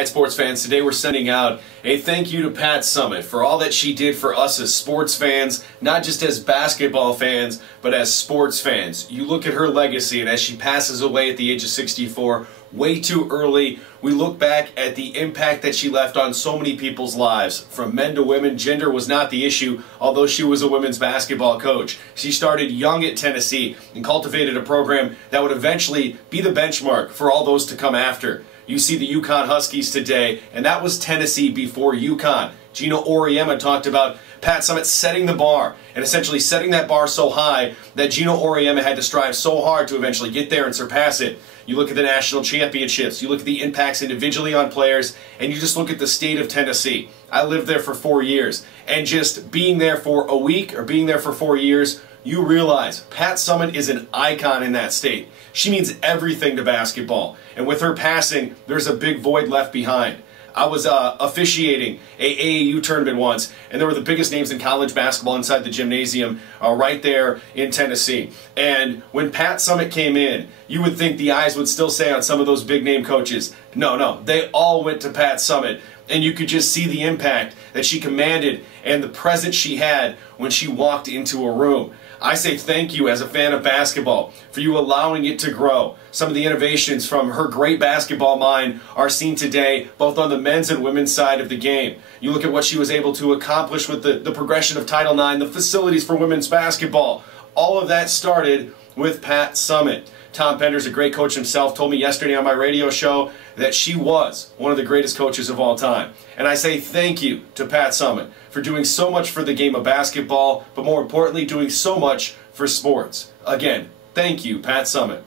Alright, sports fans, today we're sending out a thank you to Pat Summitt for all that she did for us as sports fans, not just as basketball fans, but as sports fans. You look at her legacy, and as she passes away at the age of 64, way too early, we look back at the impact that she left on so many people's lives. From men to women, gender was not the issue, although she was a women's basketball coach. She started young at Tennessee and cultivated a program that would eventually be the benchmark for all those to come after. You see the UConn Huskies today, and that was Tennessee before UConn. Gino Auriemma talked about Pat Summitt setting the bar, and essentially setting that bar so high that Gino Auriemma had to strive so hard to eventually get there and surpass it. You look at the national championships, you look at the impacts individually on players, and you just look at the state of Tennessee. I lived there for 4 years, and just being there for a week or being there for 4 years, you realize Pat Summitt is an icon in that state. She means everything to basketball, and with her passing, there's a big void left behind. I was officiating a AAU tournament once, and there were the biggest names in college basketball inside the gymnasium right there in Tennessee. And when Pat Summitt came in, you would think the eyes would still say on some of those big name coaches. No, they all went to Pat Summitt, and you could just see the impact that she commanded and the presence she had when she walked into a room. I say thank you as a fan of basketball for you allowing it to grow. Some of the innovations from her great basketball mind are seen today both on the men's and women's side of the game. You look at what she was able to accomplish with the progression of Title IX, the facilities for women's basketball. All of that started with Pat Summitt. Tom Pender's a great coach himself, told me yesterday on my radio show that she was one of the greatest coaches of all time. And I say thank you to Pat Summitt for doing so much for the game of basketball, but more importantly, doing so much for sports. Again, thank you, Pat Summitt.